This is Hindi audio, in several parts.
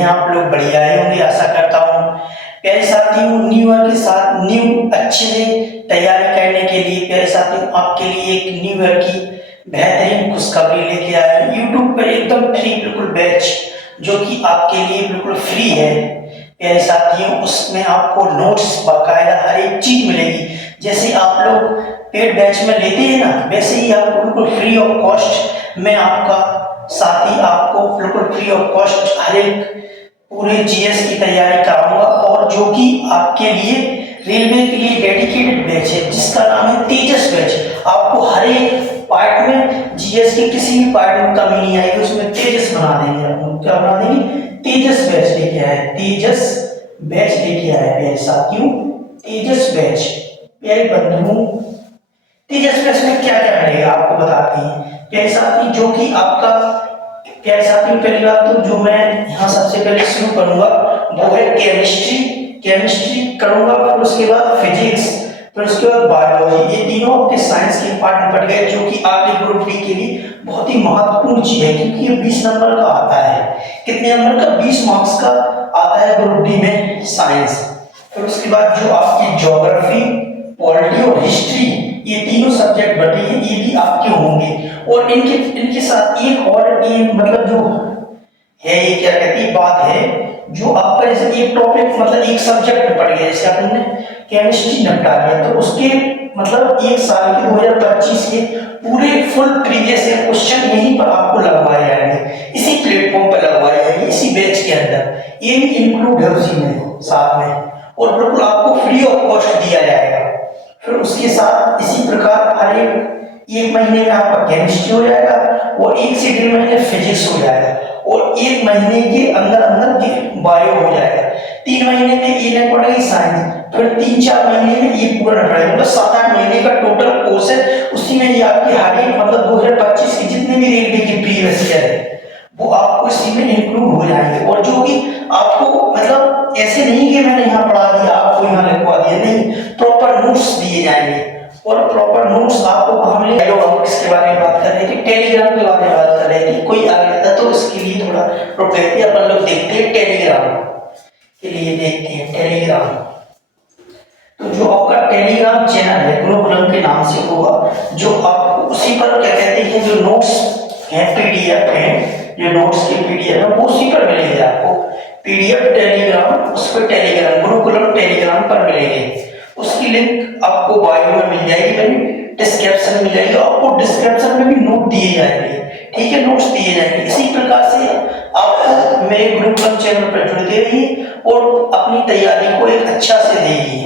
हैं आप लोग? बढ़िया ही होंगे आशा करता हूँ। प्यारे साथियों, न्यू ईयर के साथ न्यू अच्छे से तैयारी करने के लिए प्यारे साथियों आपके लिए एक न्यू ईयर की बेहतरीन खुशखबरी लेके आए हैं। यूट्यूब पर एकदम फ्री बिल्कुल बैच जो कि आपके लिए बिल्कुल फ्री है प्यारे साथियों। उसमें आपको नोट्स बाकायदा हर एक चीज मिलेगी। जैसे आप लोग पेड बैच में लेते हैं ना, वैसे ही आपको बिल्कुल फ्री ऑफ कॉस्ट में आपका साथी आपको बिल्कुल फ्री ऑफ कॉस्ट हर एक पूरे जीएस की तैयारी कराऊंगा। और जो कि आपके लिए रेलवे के लिए डेडिकेटेड बैच है जिसका नाम है तेजस बैच। आपको हर एक पार्ट में जीएस के किसी भी पार्ट में कमी नहीं आएगी, उसमें तेजस बना देंगे। आप लोग क्या बना देंगे? तेजस बैच लेके आए, तेजस बैच लेके आए प्यारे साथियों, तेजस बैच। प्यारे बंधुओं, तेजस बैच में क्या क्या मिलेगा आपको बताते हैं प्यारे साथी। जो कि आपका प्यारे साथियों पहली बात तो जो मैं यहाँ सबसे पहले शुरू करूंगा वो है केमिस्ट्री। केमिस्ट्री करूंगा, फिर उसके बाद फिजिक्स, फिर उसके बाद बायोलॉजी। ये तीनों आपके साइंस के पार्ट में पड़ गए जो कि आपके ग्रुप डी के लिए बहुत ही महत्वपूर्ण चीज है क्योंकि ये 20 नंबर का आता है। कितने नंबर का? 20 मार्क्स का आता है ग्रुप डी में साइंस। फिर उसके बाद जो आपकी ज्योग्राफी, पॉलिटी और हिस्ट्री, ये तीनों सब्जेक्ट बटे हैं, ये भी आपके होंगे। और इनके साथ एक और ये मतलब जो है ये क्या कहती है बात है जो आपका जैसे एक टॉपिक मतलब एक सब्जेक्ट पढ़ गया, जैसे आपने केमिस्ट्री निपटा लिया तो उसके मतलब एक साल के 2025 के पूरे फुल प्रीवियस ईयर क्वेश्चन यहीं पर आपको लगवाए जाएंगे, इसी प्लेटफॉर्म पर लगवाए जाएंगे, इसी बैच के अंदर। ये भी इंक्लूड है उसी में साथ में, और बिल्कुल आपको फ्री ऑफ कॉस्ट दिया जाएगा। फिर उसके साथ इसी प्रकार हर एक महीने में आपका केमिस्ट्री हो जाएगा और 1 से 1.5 महीने फिजिक्स हो जाएगा और 1 महीने के अंदर अंदर बायो हो जाएगा। 3 महीने में ये नहीं पड़ेगी साइंस, फिर 3-4 महीने में ये पूरा पड़ेगा। मतलब 7-8 महीने का टोटल कोर्स है। उसी में ये आपके हर एक मतलब 2025 के जितने भी रेलवे के प्रीवियस ईयर है वो आपको इसी में इंक्लूड हो जाएंगे। और जो कि आपको मतलब ऐसे नहीं कि मैंने यहाँ पढ़ा दिया आपको यहाँ लिखवा दिया, नहीं, प्रॉपर नोट्स दिए जाएंगे। और प्रॉपर नोट्स आपको कहाँ मिलेगा? हम किसके बारे में बात कर रहे थे? टेलीग्राम के बारे में बात कर रहे थे। कोई आ गया था तो इसके लिए थोड़ा प्रोटेक्ट अपन लोग देखते हैं टेलीग्राम के लिए, देखते हैं टेलीग्राम। तो जो आपका टेलीग्राम चैनल है गुरुकुलम के नाम से होगा, जो आपको उसी पर क्या कहते हैं जो नोट्स हैं पीडीएफ हैं, जो नोट्स के पीडीएफ है वो उसी पर मिलेंगे आपको। पीडीएफ टेलीग्राम, उस पर टेलीग्राम गुरुकुलम टेलीग्राम पर मिलेंगे। उसकी लिंक आपको बायो में मिल जाएगी, मेरी डिस्क्रिप्शन में मिल जाएगी। आपको डिस्क्रिप्शन में भी नोट दिए जाएंगे, ठीक है, नोट्स दिए जाएंगे। इसी प्रकार से आपको मेरे गुरुकुलम चैनल पर जुड़ते रहिए और अपनी तैयारी को एक अच्छा से देखिए।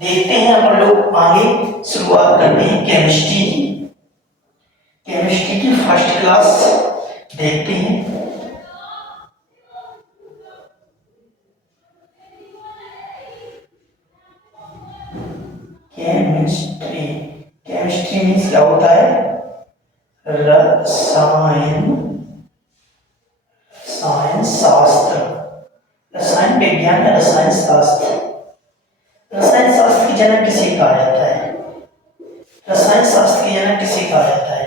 देखते हैं अपन लोग आगे शुरुआत करते हैं केमिस्ट्री की। केमिस्ट्री की फर्स्ट क्लास देखते हैं। केमिस्ट्री, केमिस्ट्री मीन्स क्या होता है? रसायन, रसायन शास्त्र, रसायन विज्ञान या रसायन शास्त्र। रसायन शास्त्र की जनक किसे कहा जाता है? रसायन शास्त्र की जनक किसे कहा जाता है?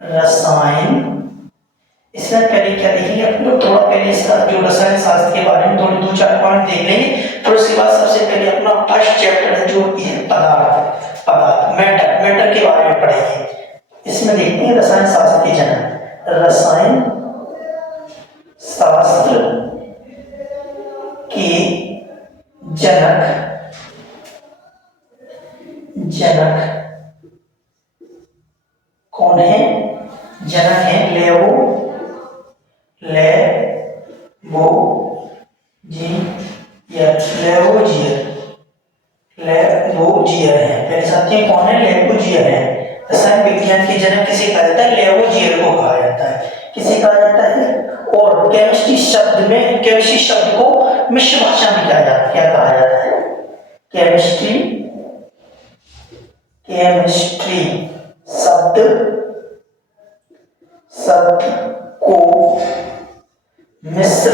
रसायन। इसमें पहले क्या देखेंगे अपन लोग, थोड़ा पहले इसका जो रसायन शास्त्र के बारे में थोड़े 2-4 पॉइंट देख लेंगे। फिर उसके बाद सबसे पहले अपना फर्स्ट चैप्टर है जो पदार्थ, पदार्थ मैटर, मैटर के बारे में पढ़ेंगे। इसमें देखते हैं रसायन शास्त्र के जनक। रसायन शास्त्र के जनक, जनक कौन है? जनक है लेवोजियर है। पहले साथी कौन है? लेवोजियर है। रसायन विज्ञान के जनक किसे कहा जाता है? लेवोजियर को कहा जाता है। किसे कहा जाता है? और केमिस्ट्री शब्द में, केमिस्ट्री शब्द को मिश्र भाषा में क्या कहा जाता है? केमिस्ट्री, केमिस्ट्री शब्द को मिश्र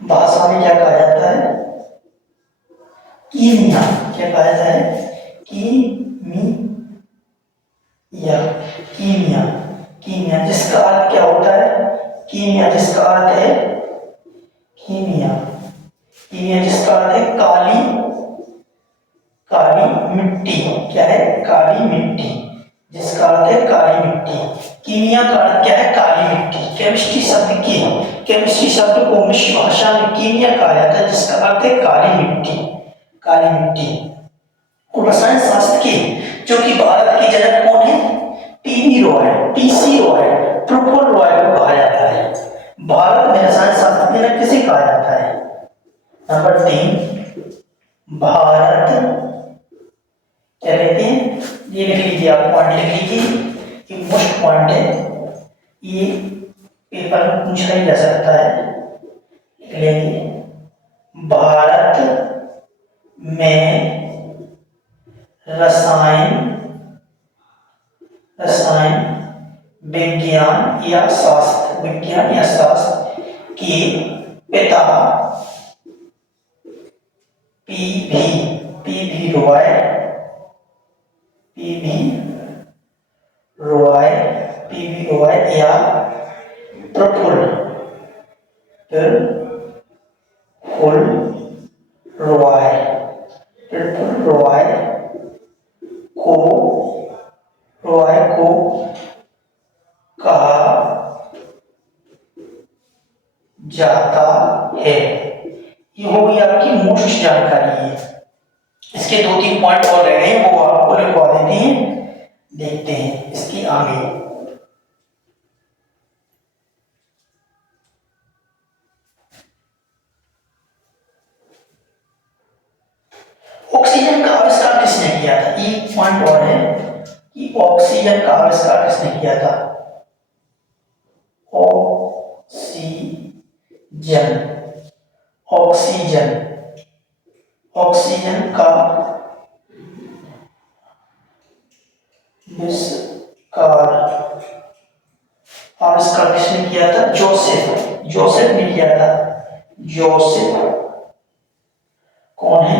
भाषा में क्या कहा जाता है? कीमिया। क्या कहा जाता है? कीमिया। कीमिया जिसका अर्थ है कीमिया, कीमिया जिसका अर्थ है काली, काली मिट्टी। क्या है? काली मिट्टी, जिसका अर्थ है काली मिट्टी। कीमिया का अर्थ क्या है? काली मिट्टी। केमिस्ट्री शब्द की, केमिस्ट्री शब्द को मिश्र भाषा में कीमिया कहा जाता है, जिसका अर्थ है काली मिट्टी, काली मिट्टी। और रसायन शास्त्र के जो कि भारत के जनक कौन है? पीवी रॉय, पीसी रॉय, प्रफुल्ल रॉय को कहा जाता है। भारत में रसायन शास्त्र के जनक किसे कहा जाता है? नंबर 3, भारत, क्या कहते हैं? ये लिख लीजिए, आप पॉइंट लिख लीजिए, ये मोस्ट पॉइंट है, ये पेपर में पूछा ही जा सकता है। लिख लेंगे, भारत में रसायन विज्ञान या शास्त्र, विज्ञान या शास्त्र के पिता पीवी रॉय, पीवी रॉय या प्रफुल्ल रॉय को कहा जाता है। ये हो गई आपकी मोस्ट जानकारी है। इसके 2-3 पॉइंट और रह गए, वो आपको लिखवा देते हैं, देखते हैं इसकी आगे। ऑक्सीजन का आविष्कार किसने किया था? एक पॉइंट और है कि ऑक्सीजन का आविष्कार किसने किया था? ऑक्सीजन का आविष्कार किसने किया था? जोसेफ ने किया था। जोसेफ कौन है?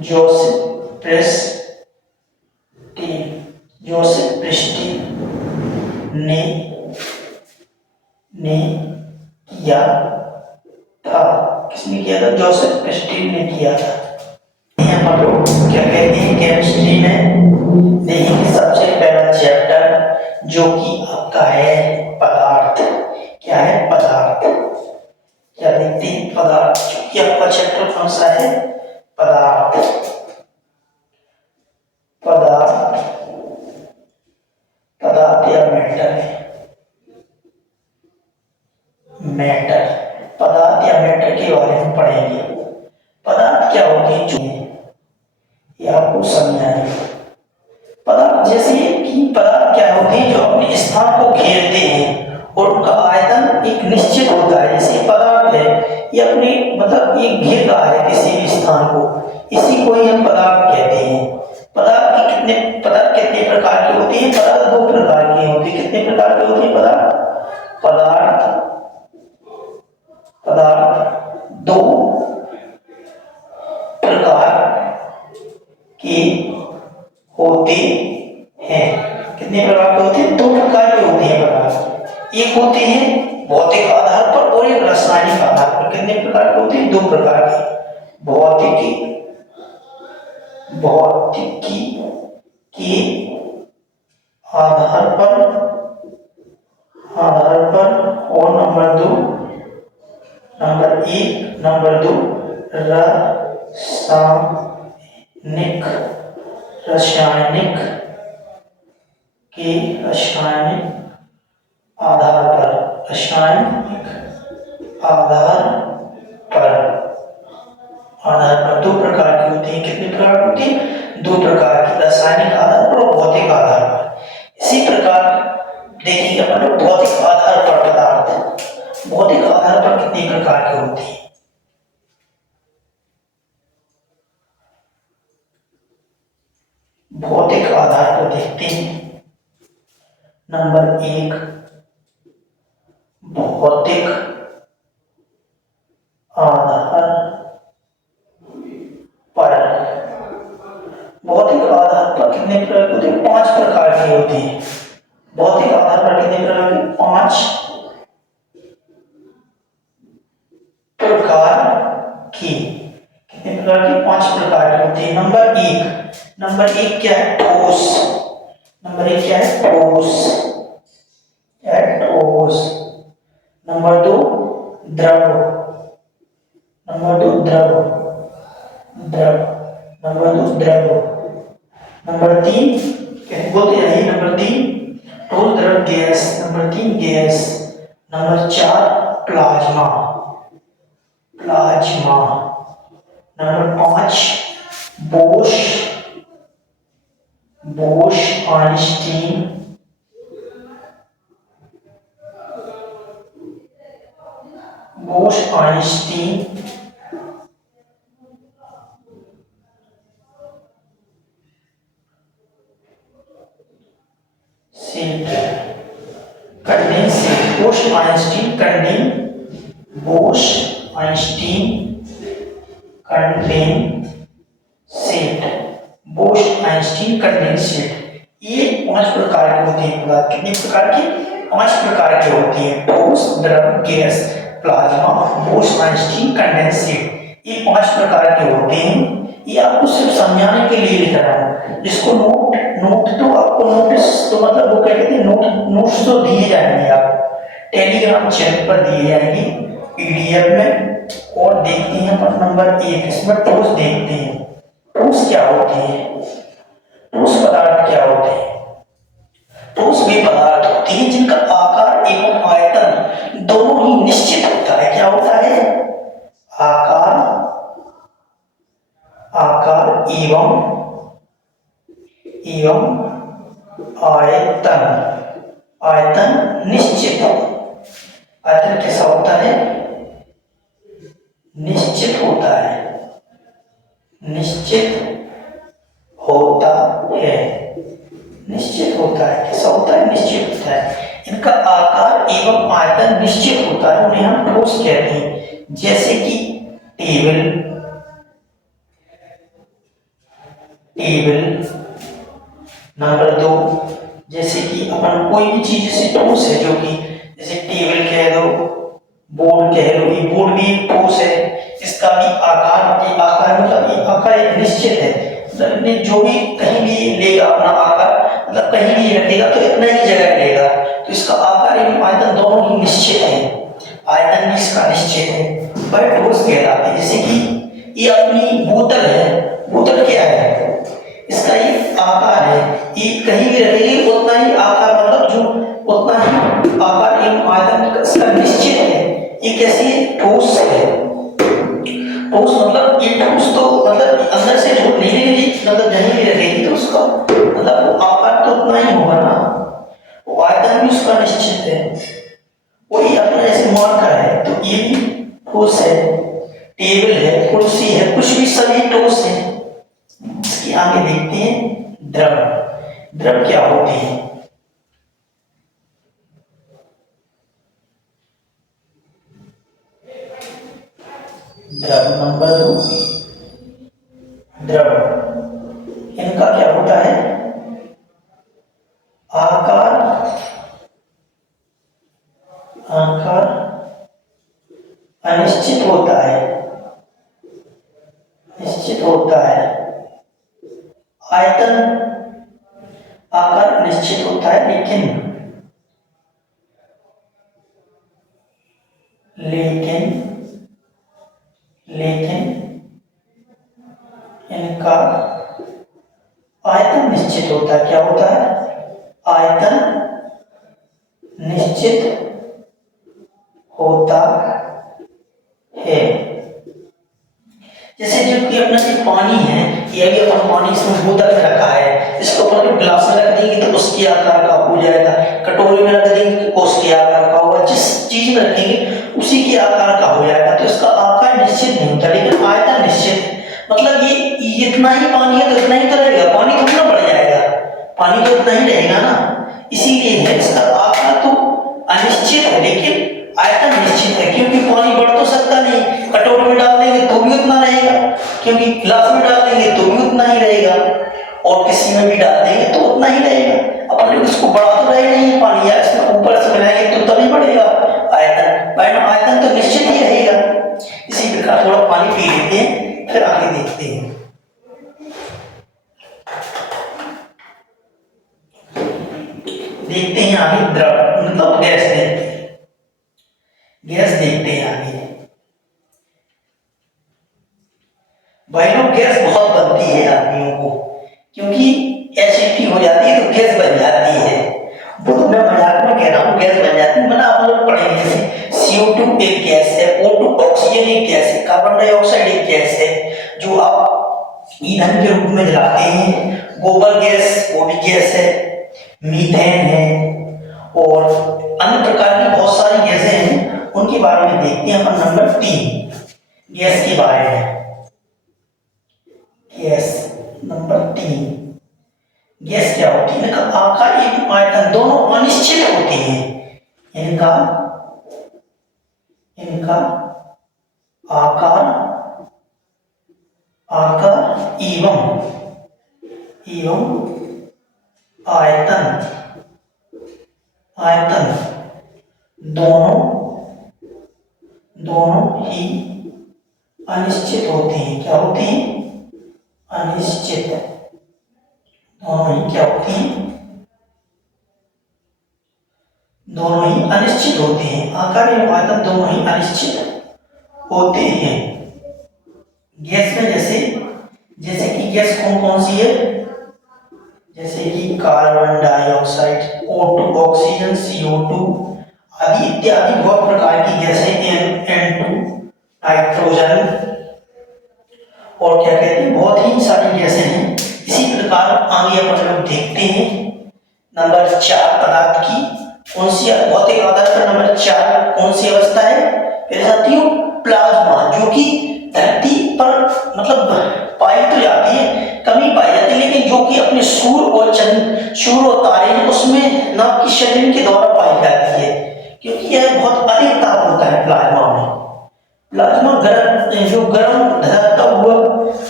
जोसेफ प्रेस्टी ने किया था। किसने किया था? जोसेफ प्रेस्टी ने किया था। हम लोग क्या कहते हैं केमिस्ट्री में, देखिए सबसे पहला चैप्टर जो कि आपका है पदार्थ। क्या है? पदार्थ। क्या देखते हैं? पदार्थ, जो कि आपका चैप्टर कौन सा है? पदार्थ। पदार्थ या मैटर, पदार्थ या मैटर के बारे में पढ़ेंगे। पदार्थ क्या होते हैं, जो ये आपको समझाएंगे। पदार्थ जैसे कि पदार्थ क्या होते हैं? जो अपने स्थान को घेरते हैं और उनका आयतन एक निश्चित होता है। जैसे पदार्थ है, ये अपने मतलब ये घेर रहा है किसी भी स्थान को, इसी को ही हम पदार्थ कहते हैं। पदार्थ कितने प्रकार के होते हैं? पदार्थ 2 प्रकार के होते हैं। कितने प्रकार के होते हैं पदार्थ? पदार्थ 2 प्रकार के होते हैं। कितने प्रकार के होते हैं? 2 प्रकार के होते हैं पदार्थ। एक होते हैं भौतिक आधार पर और एक रासायनिक आधार पर। कितने प्रकार के होते हैं? 2 प्रकार के। भौतिकी के आधार पर और नंबर 2 रासायनिक आधार पर 2 प्रकार की होती है। कितने प्रकार की होती है? 2 प्रकार की, रासायनिक आधार पर और भौतिक आधार पर। इसी प्रकार देखिए अपन लोग भौतिक आधार पर पदार्थ, भौतिक आधार पर कितने प्रकार की होती है? भौतिक आधार पर देखते हैं। नंबर 1, भौतिक आधार पर, भौतिक आधार पर कितने प्रकार की होती है? भौतिक आधार पर कितने प्रकार की? 5 प्रकार की। कितने प्रकार की? 5 प्रकार की होती है। नंबर एक क्या है? ठोस। नंबर एक क्या है? ठोस। ठोस। नंबर दो द्रव। नंबर दो द्रव। नंबर तीन बोलते जाइए। नंबर तीन ठोस, द्रव, गैस। नंबर तीन गैस। नंबर चार प्लाज्मा। नंबर पांच बोश। आइंस्टीन। कंडेंसेट। बोश आइंस्टीन कंडेंसेट। ये 5 प्रकार की होती है पदार्थ। कितने प्रकार की? 5 प्रकार की होती है। ठोस, द्रव, गैस, प्लाज्मा, बोश आइंस्टीन, कंडेंसेट। ये 5 प्रकार के होते हैं। ये आपको सिर्फ समझाने के लिए लिख रहा हूँ। इसको नोट तो आपको नोटिस तो मतलब वो क्या कहते हैं, नोट्स तो दिए जाएंगे, आप टेलीग्राम चैनल पर दिए जाएंगे पीडीएफ में। और देखते हैं अपन नंबर 1 इसमें ठोस देखते हैं। ठोस क्या होती है? ठोस पदार्थ क्या होते हैं? ठोस वे पदार्थ होते हैं जिनका आकार एवं आयतन दोनों ही निश्चित होता है। क्या होता है? आकार एवं आयतन निश्चित। आयतन कैसा होता है? निश्चित होता है। कैसा होता है? निश्चित होता है। इनका आकार एवं आयतन निश्चित होता है, उन्हें हम ठोस कहते हैं। जैसे कि टेबल। नंबर 2 जैसे कि अपन कोई भी चीज जैसे ठोस है, जो कि जैसे टेबल कह दो, बोर्ड कह लो। ये बोर्ड भी एक ठोस है। इसका भी आकार मतलब ये आकार एक निश्चित है। मतलब जो भी कहीं भी लेगा अपना आकार, मतलब कहीं भी रखेगा तो इतना ही जगह लेगा। तो इसका आकार एवं आयतन दोनों ही निश्चित है। आयतन भी इसका निश्चित है, पर ठोस कहलाते हैं। जैसे कि ये अपनी बोतल है। बोतल क्या है? इसका ये आकार है। ये कहीं भी रहेगी उतना ही आकार, मतलब जो उतना ही आकार एवं आयतन इसका निश्चित है। ये कैसी ठोस है? ठोस मतलब ये ठोस तो मतलब अंदर से जो नहीं रहेगी, मतलब नहीं भी रहेगी तो उसका मतलब आकार तो उतना ही होगा ना। वो आयतन भी उसका निश्चित है। वही अपना जैसे मार्कर है तो ये भी ठोस है। टेबल है, कुर्सी है, कुछ भी सभी ठोस है। इसके आगे देखते हैं द्रव क्या होते हैं? नंबर 2 द्रव। इनका क्या होता है? आकार अनिश्चित होता है। आयतन आकार निश्चित होता है, लेकिन इनका आयतन निश्चित होता है। क्या होता है? आयतन निश्चित होता है। जैसे जो कि अपना जो पानी है, ये अभी अपन पानी इसमें बोतल में रखा है, इसको अपन ग्लास में रख देंगे तो उसके आकार का हो जाएगा। कटोरी में रख देंगे तो उसके आकार का होगा। जिस चीज में रखेंगे उसी के आकार का हो जाएगा। तो इसका आकार निश्चित नहीं होता, लेकिन आयतन निश्चित है। मतलब ये इतना ही पानी है तो इतना ही तो रहेगा, पानी थोड़ा बढ़ जाएगा, पानी तो इतना ही रहेगा ना। इसीलिए है इसका आकार तो अनिश्चित है, लेकिन आयतन निश्चित है। क्योंकि पानी बढ़ तो सकता नहीं, कटोरे में डाल देंगे तो भी उतना रहेगा, क्योंकि गिलास में डाल देंगे तो भी उतना ही रहेगा, और किसी में भी डाल देंगे तो उतना ही रहेगा। अपन मात्रा ही नहीं है पानी, या इसमें ऊपर से मिलाएंगे तो तभी बढ़ेगा आयतन, वरना आयतन तो निश्चित ही रहेगा। इसी प्रकार थोड़ा पानी पी लेते हैं, फिर आगे देखते हैं। देखते हैं आगे द्रव मतलब गैस देखते हैं, गैस देखते हैं आगे। भाई लोग गैस बहुत बनती है आदमियों को, क्योंकि एसिडिटी हो जाती है तो गैस बन जाती है। वो तो मैं मजाक में कह रहा हूँ, गैस बन जाती है, मैंने आप लोग पढ़ेंगे जैसे CO2 एक गैस है, O2 ऑक्सीजन एक गैस है, कार्बन डाइऑक्साइड एक गैस है जो आप ईंधन के रूप में जलाते हैं। गोबर गैस वो भी गैस है, मीथेन है और अन्य प्रकार की बहुत सारी गैसें हैं, उनके बारे में देखते हैं अपन। नंबर 3 गैस के बारे में। गैस नंबर 3, गैस क्या होती है? इनका आकार एवं आयतन दोनों अनिश्चित होते हैं। इनका आकार एवं आयतन दोनों ही अनिश्चित होते हैं। क्या होते हैं? अनिश्चित। दोनों ही क्या होते हैं? दोनों ही अनिश्चित होते हैं। आकार एवं आयतन दोनों ही अनिश्चित होते हैं। गैस में जैसे कि गैस कौन कौन सी है? जैसे कि carbon dioxide, O2 oxygen, CO2 आदि इत्यादि बहुत प्रकार की गैसें, N2 नाइट्रोजन और क्या कहते हैं, बहुत ही सारी गैसें हैं। इसी प्रकार आगे अपन लोग देखते हैं नंबर 4 पदार्थ की कौन सी भौतिक आधार पर नंबर 4 कौन सी अवस्था है? मेरे साथियों प्लाज्मा, जो कि धरती पर मतलब पाई तो जाती है, कमी पाई जाती है, लेकिन जो कि अपने सूर्य और तारे हैं उसमें नाभ की शरीर के द्वारा पाई जाती है, क्योंकि यह बहुत अधिक ताप होता है प्लाज्मा में। प्लाज्मा जो गर्म धधकता हुआ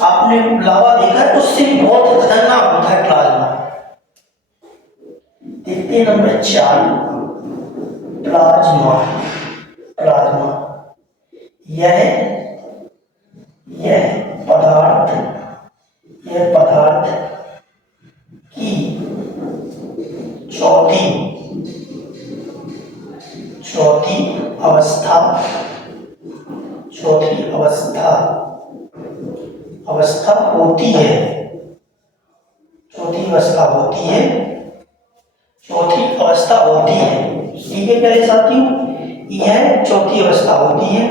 आपने लावा देखा है, उससे भी बहुत खतरनाक होता है प्लाज्मा। देखते हैं नंबर 4 प्लाज्मा। यह पदार्थ की चौथी अवस्था होती है। ठीक है मेरे साथियों, यह चौथी अवस्था होती है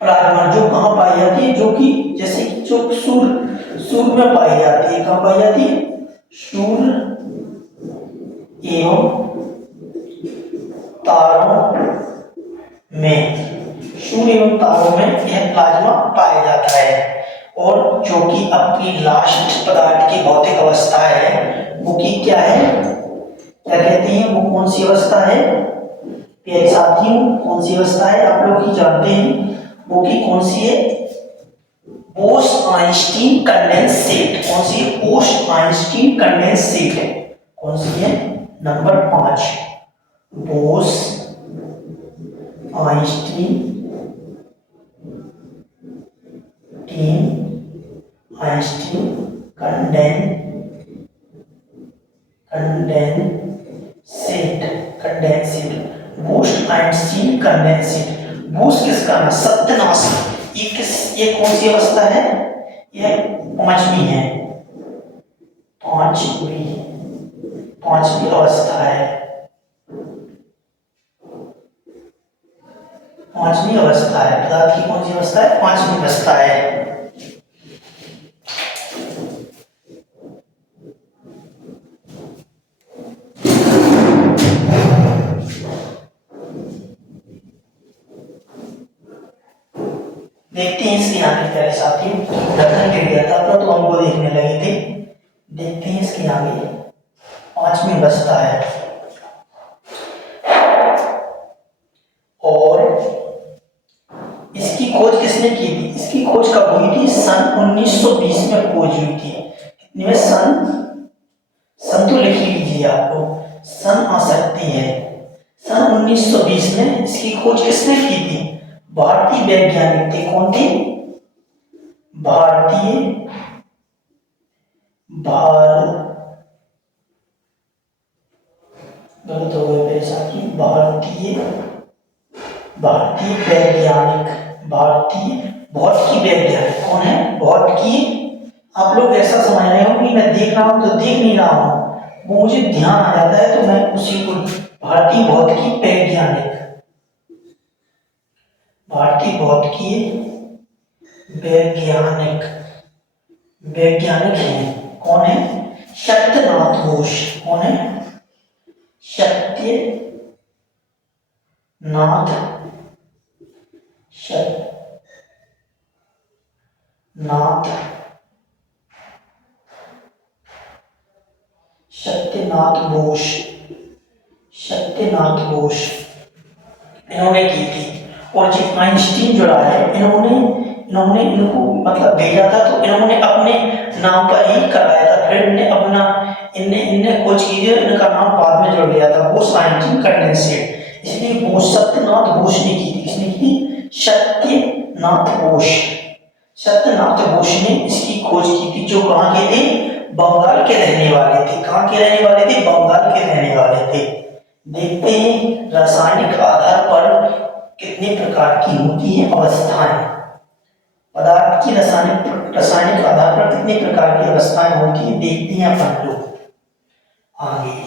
प्लाज्मा, जो कहाँ पाई जाती है? जो कि जैसे कि जो सूर्य में पाई जाती है। कहाँ पाई जाती है? सूर्य एवं तारों में यह प्लाज्मा पाया जाता है। और जो कि अपनी लास्ट पदार्थ की भौतिक अवस्था है वो की क्या है? क्या कहते हैं? वो कौन सी अवस्था है प्यारे साथियों? कौन सी अवस्था है आप लोग ही जानते हैं वो की कौन सी है? Bose-Einstein condensate. कौन सी है? Bose-Einstein condensate. कौन सी है? Number 5 Bose-Einstein condensate. Bose-Einstein condensate. Bose किसका नाम? सत्यानाश। ये कौन सी अवस्था है? यह 5वीं है। 5वीं अवस्था है। 5वीं अवस्था है। पदार्थ की कौन सी अवस्था है? 5वीं अवस्था है। देखते हैं इसके आगे प्यारे साथियों, ढक्कन गिर गया था अपना तो हमको देखने लगे थे। देखते हैं इसके आगे 5वीं अवस्था है। और इसकी खोज किसने की थी? इसकी खोज कब हुई थी? सन 1920 में खोज हुई थी। सन तो लिख लीजिए आप लोग, आ सकती है। सन 1920 में इसकी खोज किसने की थी? भारतीय वैज्ञानिक थे। कौन थे? भारतीय गलत हो गए मेरे साथी। भारतीय वैज्ञानिक, भारतीय भौतिकी वैज्ञानिक कौन है? भौतिकी। आप लोग ऐसा समझ रहे हो कि मैं देख रहा हूं तो देख नहीं रहा हूं, वो मुझे ध्यान आ जाता है तो मैं उसी को, भारतीय भौतिकी वैज्ञानिक, भारतीय भौतिकी वैज्ञानिक, वैज्ञानिक है। कौन है? सत्यनाथ बोस। कौन है? सत्यनाथ सत्यनाथ बोस, सत्यनाथ बोस इन्होंने की थी। और जो आइंस्टीन जो रहा है, इन्होंने इनको मतलब भेजा था तो इन्होंने अपने नाम पर ही कराया था। फिर इन्हें अपना इनने खोज की थी, इनका नाम बाद में जोड़ दिया था, बोस आइंस्टीन कंडेंसेट। इसलिए बोस सत्यनाथ बोस ने की थी। किसने की थी? सत्यनाथ बोस। सत्यनाथ बोस ने इसकी खोज की थी, जो कहाँ के थे? बंगाल के रहने वाले थे। कहाँ के रहने वाले थे? बंगाल के रहने वाले थे। देखते हैं रासायनिक आधार पर कितने प्रकार की होती है अवस्थाएं। पदार्थ की रासायनिक आधार पर कितने प्रकार की अवस्थाएं होती है, देखते हैं अपन लोग आगे।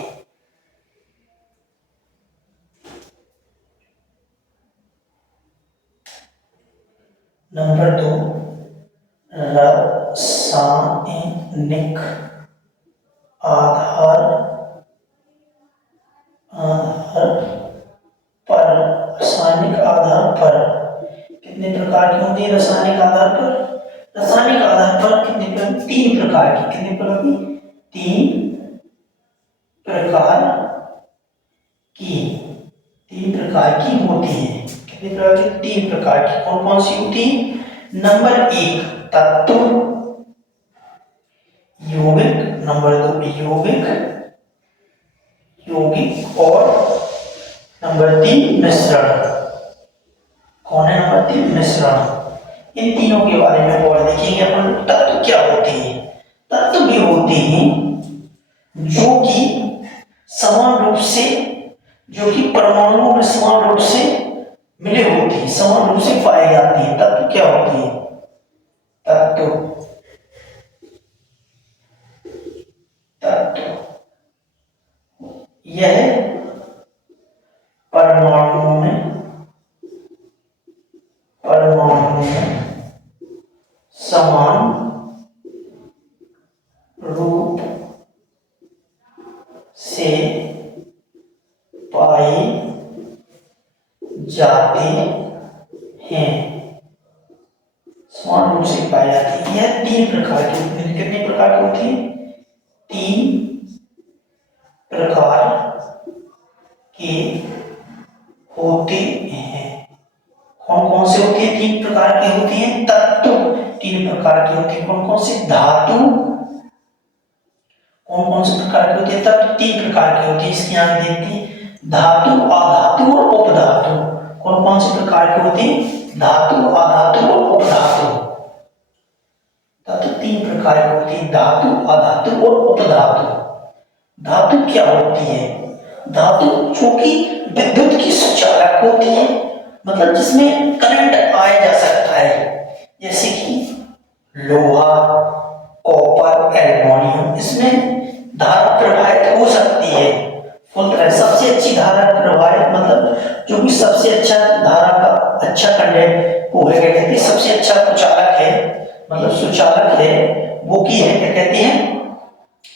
नंबर 2, रासायनिक आधार पर, रासायनिक आधार पर कितने प्रकार की होती है? रासायनिक आधार पर, रासायनिक आधार पर कितने प्रकार? 3 प्रकार की। कितने प्रकार की? 3 प्रकार की, 3 प्रकार की होती है। कितने प्रकार की? 3 प्रकार की। कौन कौन सी होती है? नंबर 1 तत्व यौगिक, नंबर 2 यौगिक और नंबर 3 मिश्रण। कौन है नंबर 3? मिश्रण। इन तीनों के बारे में और देखेंगे अपन। तत्व क्या होते हैं? तत्व भी होते हैं जो कि समान रूप से, जो कि परमाणुओं में समान रूप से मिले होती है, समान रूप से पाए जाते हैं। तत्व क्या होती है? तत्व यह परमाणुओं में समान रूप से पाए जाते हैं, समान रूप से पाए जाते हैं। यह 3 प्रकार की होती है। कितने प्रकार की होती है? 3 प्रकार के होते हैं। कौन कौन से होते हैं? 3 प्रकार के होते हैं। तत्व 3 प्रकार के होते हैं। कौन कौन से? धातु, कौन कौन से प्रकार के होते हैं? तत्व 3 प्रकार के होते हैं। इसके आगे देखते हैं। धातु, अधातु और उपधातु। कौन कौन से प्रकार के होते हैं? धातु, अधातु और उपधातु। तत्व 3 प्रकार के होते हैं, धातु, अधातु और उपधातु। धातु क्या होती है? धातु जो कि विद्युत की सुचालक होती है, मतलब जिसमें करंट आया जा सकता है, जैसे कि लोहा, कॉपर, एल्युमिनियम। इसमें धारा प्रवाहित हो सकती है फुल तरह। सबसे अच्छी धारा प्रवाहित, मतलब जो भी सबसे अच्छा धारा का अच्छा कंडक्ट वो है, क्या कहते हैं? सबसे अच्छा कुचालक है, मतलब सुचालक है, वो की है, क्या कहते हैं?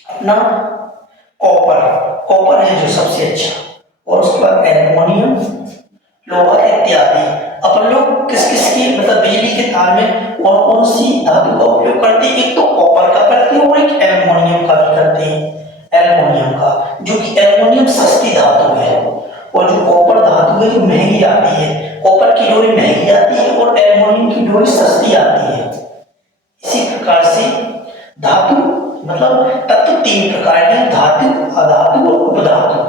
अपना कॉपर। कॉपर है जो सबसे अच्छा, और उसके बाद एल्युमिनियम, लोहा इत्यादि। अपन लोग किस किस की, मतलब बिजली के तार में कौन कौन सी धातु का उपयोग करते हैं? एक तो कॉपर का करते हैं और एक एल्युमिनियम का भी करते हैं। एल्युमिनियम का, जो कि एल्युमिनियम सस्ती धातु है, और जो कॉपर धातु है जो महंगी आती है। कॉपर की डोरी महंगी आती है और एल्युमिनियम की डोरी सस्ती आती है। इसी प्रकार से धातु, मतलब तत्व 3 प्रकार के: धातु, अधातु और उपधातु।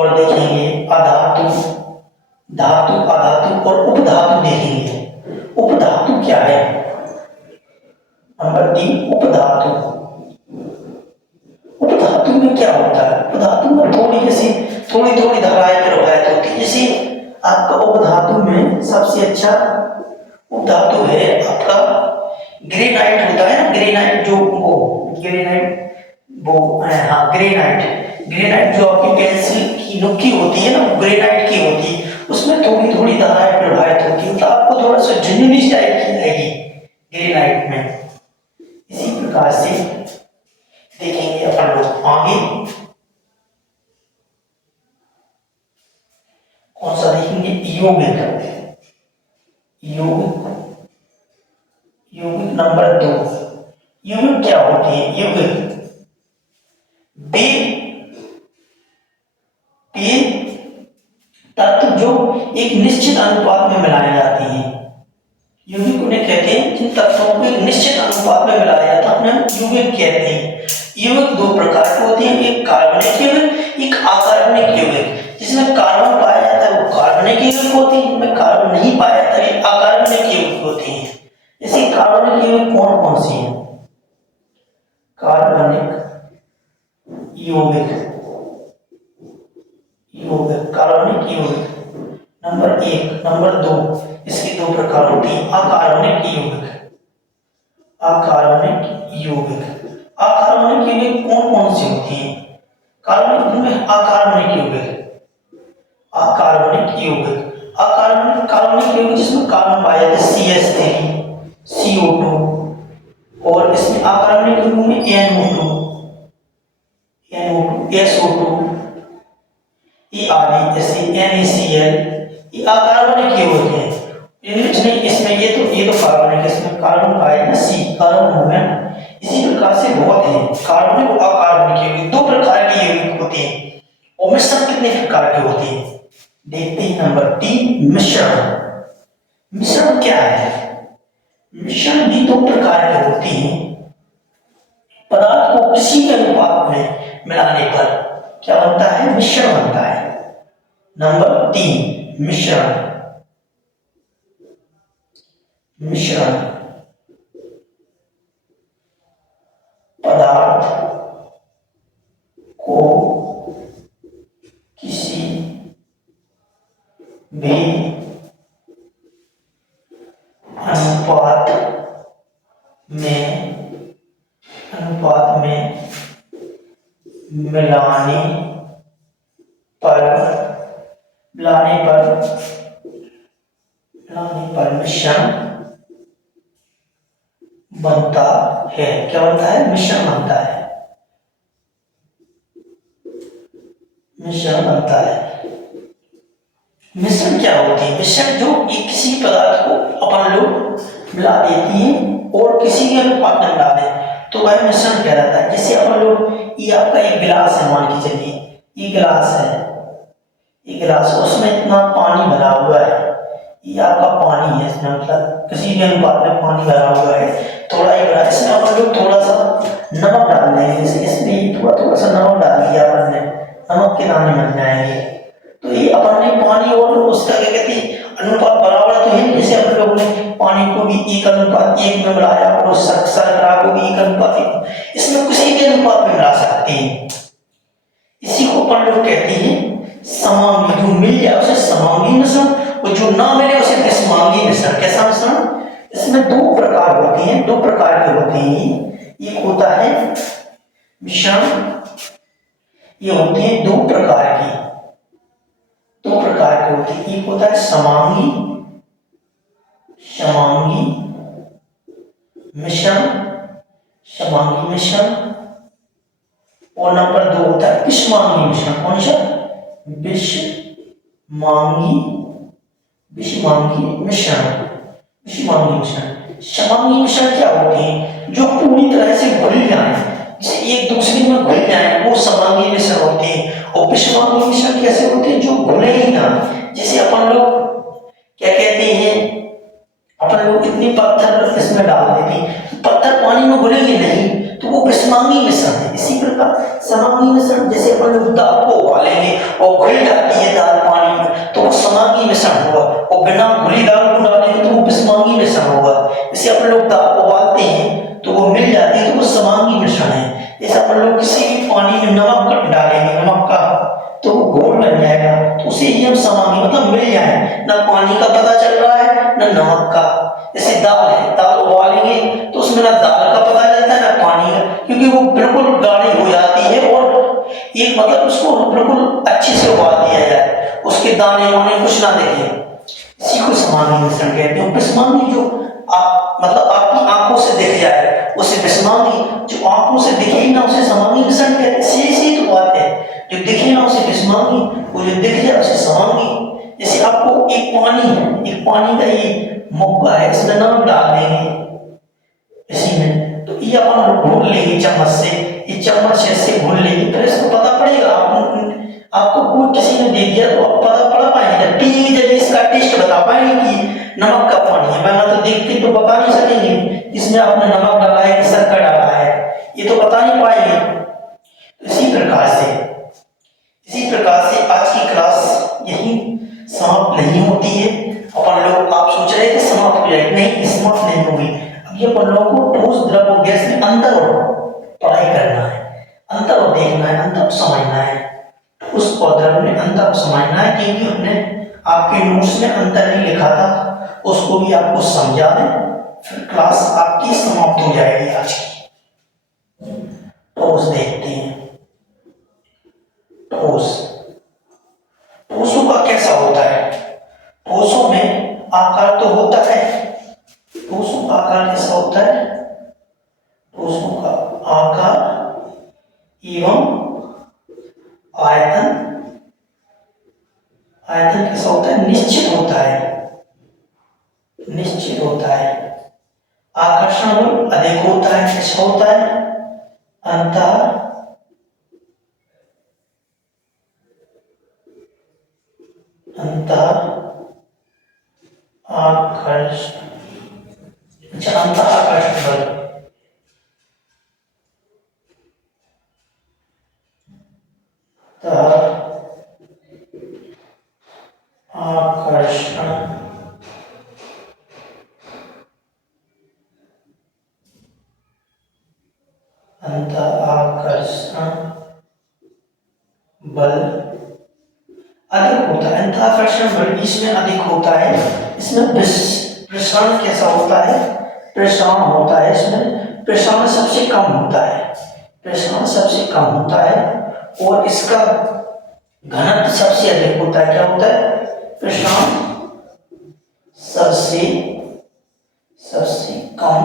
और देखेंगे अधातु, धातु, अधातु और उपधातु देखेंगे। उपधातु क्या है? नंबर 3 उपधातु। उपधातु में क्या होता है? उपधातु में थोड़ी थोड़ी धाराएं प्रवाहित होती है। जैसे आपका उपधातु में सबसे अच्छा उपधातु है आपका ग्रेनाइट होता है ना, ग्रेनाइट जो वो ग्रेनाइट वो हाँ ग्रेनाइट जो आपकी पेंसिल की नुकी होती है ना, ग्रेनाइट की होती है, उसमें थोड़ी थोड़ी धाराएं प्रवाहित होती है, तो आपको थोड़ा सा जेन्युइन टाइप की आएगी ग्रेनाइट में। इसी प्रकार से देखेंगे अपन लोग आगे कौन सा देखेंगे? यौगिक। यौगिक नंबर 2। यौगिक क्या होते हैं? यौगिक वे तत्व जो एक निश्चित अनुपात में मिलाए जाते हैं, यौगिक उन्हें कहते हैं जिन तत्वों को एक निश्चित अनुपात में मिलाया जाता है, हम यौगिक कहते हैं। यौगिक दो प्रकार के होते हैं, एक कार्बनिक यौगिक, एक अकार्बनिक यौगिक। जिसमें कार्बन पाया जाता है वो कार्बनिक यौगिक होते हैं, जिनमें कार्बन नहीं पाया जाता है अकार्बनिक यौगिक होते हैं। जैसे कार्बनिक यौगिक कौन कौन से हैं? कार्बनिक यौगिक कार्बनिक यौगिक नंबर 1, नंबर 2, इसके दो प्रकार होती है। अकार्बनिक यौगिक, अकार्बनिक यौगिक कौन कौन से होती है? कार्बनिक में अकार्बनिक यौगिक जिसमें कार्बन पाया जाता है CH3, CO2, और इसमें अकार्बनिक यौगिक में NO2, SO2, ये आदि, जैसे NaCl, ये अकार्बनिक यौगिक है। इसमें ये तो कार्बनिक, इसमें कार्बन पाया ना C, कार्बन हो गया। इसी प्रकार से बहुत है कार्बनिक और अकार्बनिक यौगिक, दो प्रकार के यौगिक होते हैं। और मिश्रण कितने प्रकार के होते हैं देखते हैं। नंबर 3 मिश्रण। मिश्रण क्या है? मिश्रण भी दो प्रकार के होते हैं। पदार्थ को किसी भी अनुपात में मिलाने पर क्या बनता है? मिश्रण बनता है। नंबर 3 मिश्रण। पदार्थ को किसी भी अनुपात में मिलाने पर मिश्रण बनता है। क्या बनता है? मिश्रण बनता है। मिश्रण क्या होती है? मिश्रण जो किसी पदार्थ को अपन लोग मिला देती हैं और किसी भी अनुपात में मिला दें तो वह मिश्रण कहलाता है। जैसे अपन लोग, ये आपका एक गिलास है, मान के चलिए ये गिलास है, उसमें इतना पानी भरा हुआ है, ये आपका पानी है, इसमें मतलब किसी भी अनुपात में पानी भरा हुआ है, थोड़ा ही भरा। इसमें अपन लोग थोड़ा सा नमक डाल देंगे, जैसे इसमें थोड़ा सा नमक डाल दिया अपन ने, नमक के दाने बन जाएंगे। तो ये अपन ने पानी और उसका क्या कहते हैं अनुपात बराबर तो है। जैसे अपन लोगों ने पानी को भी 1:1 में मिलाया और शर्करा को भी 1:1, इसमें किसी भी अनुपात में मिला सकते हैं। इसी को अपन लोग कहते हैं समांगी। जो मिल जाए उसे समांगी मिश्रण और जो ना मिले उसे विषमांगी मिश्रण। कैसा मिश्रण? इसमें दो प्रकार होते हैं, दो प्रकार के होते हैं। एक होता है मिश्रण, ये होते हैं दो प्रकार के होते हैं। एक होता है समांगी मिश्रण, और नंबर 2 होता है विषमांगी मिश्रण। कौन सा? विषमांगी मिश्रण। समांगी मिश्रण क्या होते हैं? जो पूरी तरह से घुल जाए, एक दूसरे में घुल जाए, वो समांगी मिश्रण होते हैं। और विषमांगी मिश्रण कैसे होते हैं? जो घुले ही ना। जैसे अपन लोग क्या कहते हैं, अपन लोग कितने पत्थर इसमें डाल देते हैं, पत्थर पानी में घुलेंगे नहीं, तो तो वो विषमांगी मिश्रण है। इसी प्रकार समांगी मिश्रण, जैसे अपन लोग दाल को उबालेंगे और घुल जाती है दाल पानी में तो वो समांगी मिश्रण होगा, और बिना घुली दाल को डालेंगे तो वो विषमांगी मिश्रण होगा। जैसे अपन लोग दाल उबालते हैं तो वो मिल जाती है तो वो समांगी मिश्रण है। जैसे अपन लोग किसी भी पानी में नमक डालेंगे, नमक का तो वो घोल बन जाएगा, तो उसे ही हम समांगी मतलब मिल जाए, ना पानी का पता चल रहा है ना नमक का। जैसे दाल है, दाल उबालेंगे तो उसमें ना दाल का पता चलता है ना पानी का, क्योंकि वो बिल्कुल गाढ़ी हो जाती है और एक मतलब उसको बिल्कुल अच्छे से उबाल दिया जाए, उसके दाने वाने कुछ ना दिखे, इसी को समांगी मिश्रण कहते हैं। विषमांगी जो आप मतलब आपकी आंखों से दिख जाए उसे विषमांगी, जो आंखों से दिखे ही ना उसे समांगी मिश्रण कहते हैं। सीधी तो बात है, जो दिखे ना उसे विषमांगी, वो जो दिख जाए उसे समांगी। जैसे आपको एक पानी है, एक पानी का ये मग्गा है, इसमें नमक डाल देंगे इसी में, तो ये अपन घोल लेंगे चम्मच से, ये चम्मच से घोल लेंगे, फिर इसको पता पड़ेगा। आपको कोई किसी ने दे दिया तो आप पता पड़ पाएंगे, पीएंगे जब इसका टेस्ट बता पाएंगे कि नमक का पानी है, वरना तो देख के तो बता नहीं सकेंगे इसमें आपने नमक डाला है कि शक्कर डाला है, ये तो बता नहीं पाएंगे। इसी प्रकार से आज की क्लास यही समाप्त नहीं होती है। अपन लोग आप सोच रहे थे समाप्त हो जाएगी, नहीं समाप्त नहीं होगी। अब ये अपन लोगों को ठोस द्रव और गैस में अंतर पढ़ाई करना है, अंतर को देखना है, अंतर को समझना है, उस द्रव में अंतर को समझना है, क्योंकि हमने आपके नोट्स में अंतर नहीं लिखा था, उसको भी आपको समझा दें, फिर क्लास आपकी समाप्त हो जाएगी आज की। ठोस देखते हैं, ठोस ठोसों का कैसा होता है? ठोसों में आकार तो होता है, ठोसों का आकार कैसा होता है? ठोसों का आकार एवं आयतन, आयतन कैसा होता है? निश्चित होता है, निश्चित होता है। आकर्षण बल अधिक होता है, कैसा होता है? अंतर आकर्षण, अच्छा अंतर आकर्षण बल, आकर्षण अंतर आकर्षण बल अधिक होता है। अंतःआकर्षण बल इसमें अधिक होता है। इसमें प्रसारण कैसा होता है? प्रसारण होता है, इसमें प्रसारण सबसे कम होता है, प्रसारण सबसे कम होता है, और इसका घनत्व सबसे अधिक होता है। क्या होता है? प्रसारण सबसे कम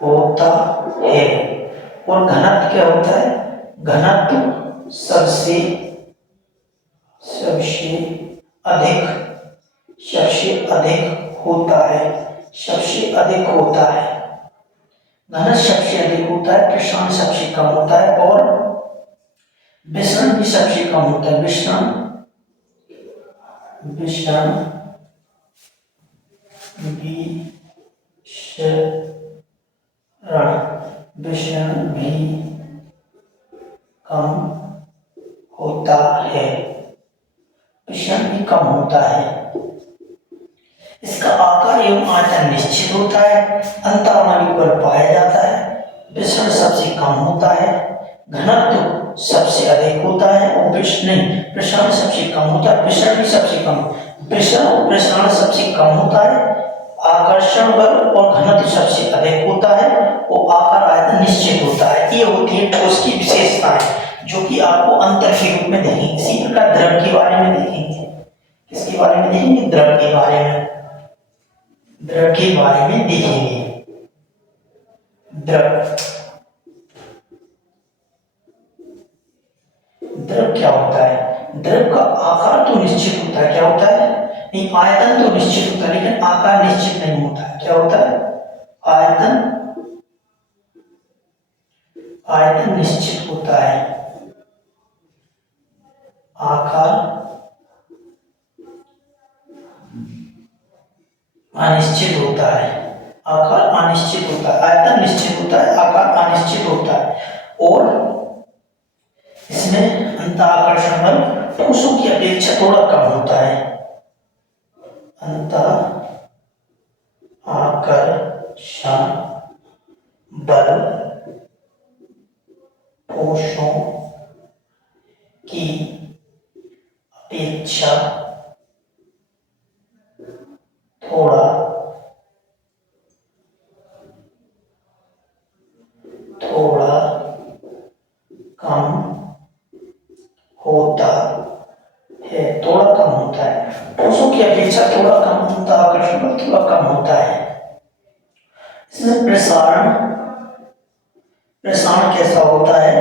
होता है, और घनत्व क्या होता है? घनत्व सबसे अधिक होता है, सबसे अधिक होता है। घनत्व सबसे अधिक होता है, प्रसारण सबसे कम होता है, और विसरण भी सबसे कम होता है। विसरण भी कम होता है, विसरण भी कम होता है। इसका आकार एवं आयतन निश्चित होता है, अंतरावधि पर पाया जाता है, विसरण सबसे कम होता है, घनत्व सबसे अधिक होता है, और प्रसारण सबसे कम होता है, विसरण भी सबसे कम, प्रसारण सबसे कम होता है, आकर्षण बल और घनत्व सबसे अधिक होता है, और आकार आयतन निश्चित होता है। ये होती है ठोस की विशेषताएं, जो कि आपको अंतर के रूप में देखेंगे। इसी प्रकार द्रव के बारे में देखेंगे, किसके बारे में देखेंगे? द्रव के बारे में, द्रव के बारे में देखेंगे। द्रव क्या होता है? द्रव का आकार तो निश्चित होता है, क्या होता है? नहीं, आयतन तो निश्चित होता है, लेकिन आकार निश्चित नहीं होता है। क्या होता है? आयतन निश्चित होता है, आकार अनिश्चित होता है, आकार अनिश्चित होता है, आयतन निश्चित होता है, आकार अनिश्चित होता है। और इसमें अंतःआकर्षण बल ठोसों की अपेक्षा थोड़ा कम होता है। अंतःआकर्षण बल ठोसों की अपेक्षा थोड़ा कम होता है, थोड़ा कम होता है। ठोसों की अपेक्षा थोड़ा कम, अंतःआकर्षण बल थोड़ा कम होता है। इसमें प्रसारण कैसा होता है?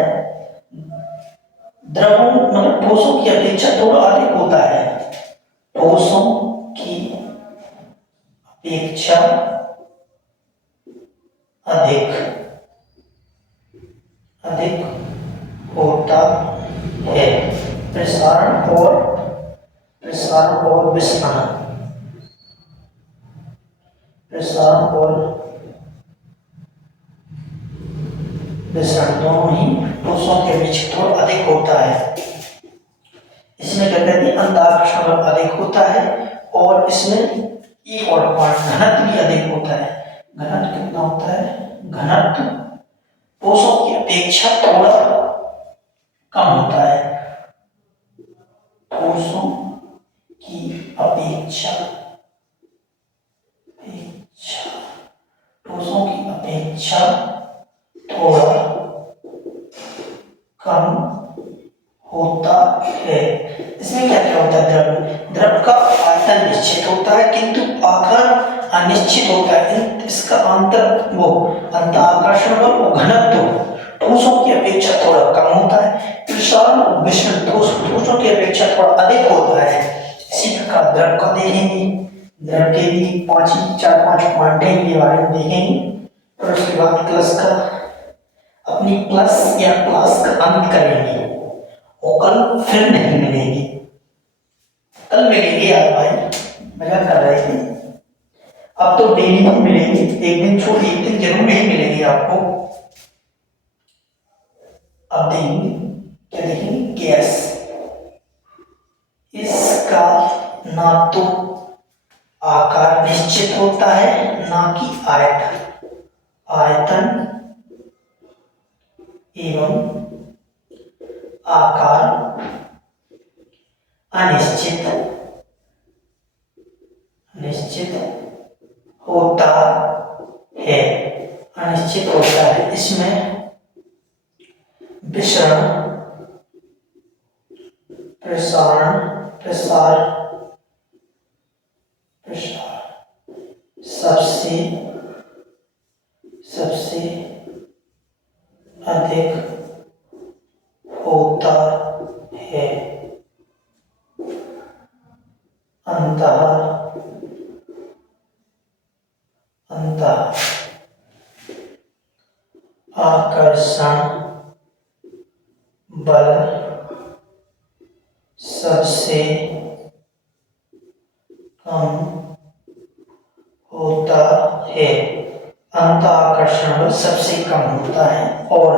द्रवों मतलब ठोसों की अपेक्षा थोड़ा अधिक होता है। ठोसों की अपेक्षा अधिक होता है। प्रसारण और विसरण, दोनों ही ठोसों के बीच थोड़ा अधिक होता है। इसमें क्या कहते हैं, अंतःआकर्षण बल अधिक होता है और इसमें एक और पॉइंट, घनत्व भी अधिक होता है। घनत्व कितना होता है? घनत्व ठोसों की अपेक्षा थोड़ा कम होता है। ठोसों की अपेक्षा थोड़ा कम होता है। इसमें क्या क्या होता है? द्रव का आयतन निश्चित होता है किंतु आकार अनिश्चित होता है। इसका अंतःआकर्षण बल और घनत्व ठोसों की अपेक्षा थोड़ा कम होता है। प्रसारण और विसरण ठोसों की अपेक्षा थोड़ा अधिक होता है। इसी प्रकार द्रव का देखेंगे, द्रव के भी 4-5 पॉइंट के बारे में देखेंगे। और उसके बाद प्लस का अपनी प्लस या क्लास का अंत करेंगे और कल फिर नहीं मिलेंगे। कल मिलेंगे यार भाई, मजा कर रहे थे। अब तो डेली ही मिलेंगे, एक दिन छोड़ एक दिन जरूर नहीं मिलेंगे आपको। अब देखेंगे, क्या देखेंगे? गैस। इसका ना तो आकार निश्चित होता है ना कि आयतन एवं आकार अनिश्चित होता है। इसमें विसरण, प्रसार सबसे अधिक होता है। अंतःआकर्षण बल सबसे कम होता है। अंतःआकर्षण बल सबसे कम होता है और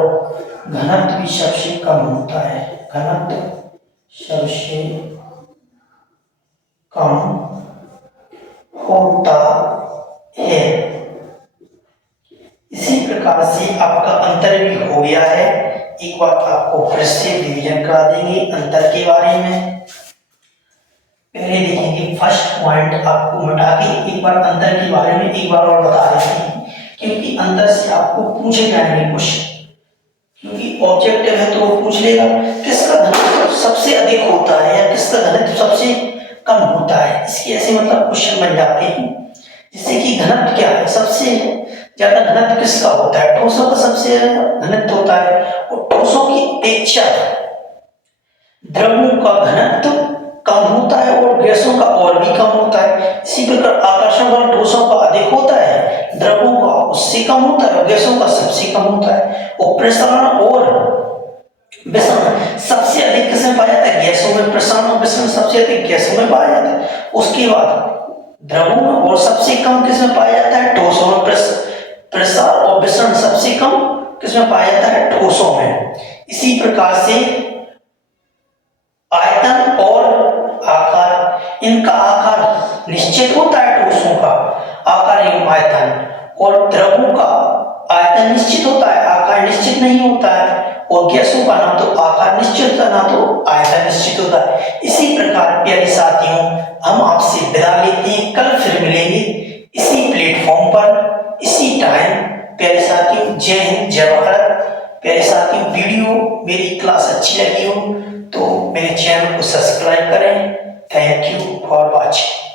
घनत्व भी सबसे कम होता है। घनत्व सबसे कम होता है। इसी प्रकार से आपका अंतर भी हो गया है। एक बार आपको फिर से रिवीजन करा देंगे अंतर के बारे में। पहले देखेंगे फर्स्ट पॉइंट आपको मिटा के एक बार अंतर के बारे में एक बार और बता देते हैं, क्योंकि अंतर से आपको पूछे जाएंगे क्वेश्चन। क्योंकि ऑब्जेक्टिव है तो वो पूछ लेगा किसका घनत्व सबसे अधिक होता है या किसका घनत्व सबसे कम होता है। इसके ऐसे मतलब क्वेश्चन बन जाते हैं। जैसे कि घनत्व क्या है, सबसे ज्यादा घनत्व किसका होता है? ठोसों का सबसे घनत्व होता है और ठोसों की अपेक्षा द्रवों का घनत्व कम होता है और गैसों का और भी कम होता है। इसी प्रकार आकर्षण बल ठोसों का अधिक होता है, द्रवों का उससे कम होता है और गैसों का सबसे कम होता है। और प्रसारण और विसरण सबसे अधिक किसमें पाया जाता है? गैसों में। प्रसारण और विसरण सबसे अधिक गैसों में पाया जाता है। उसके बाद द्रवों में और सबसे कम किसमें पाया जाता है? ठोसों में। प्रसार और विसरण सबसे कम किसमें पाया जाता है? ठोसों में। इसी प्रकार से आयतन और आकार, इनका आकार निश्चित होता है, ठोसों का आकार एवं आयतन, और द्रवों का आयतन निश्चित होता है, आकार निश्चित नहीं होता है, और गैसों का ना तो आकार निश्चित होता है ना तो आयतन निश्चित होता है। इसी प्रकार प्यारे साथियों, हम आपसे विदा लेते हैं, कल फिर मिलेंगे इसी प्लेटफॉर्म पर, इसी टाइम। प्यारे साथियों, जय हिंद, जय भारत। प्यारे साथियों, वीडियो मेरी क्लास अच्छी लगी हो तो मेरे चैनल को सब्सक्राइब करें। Thank you for watching.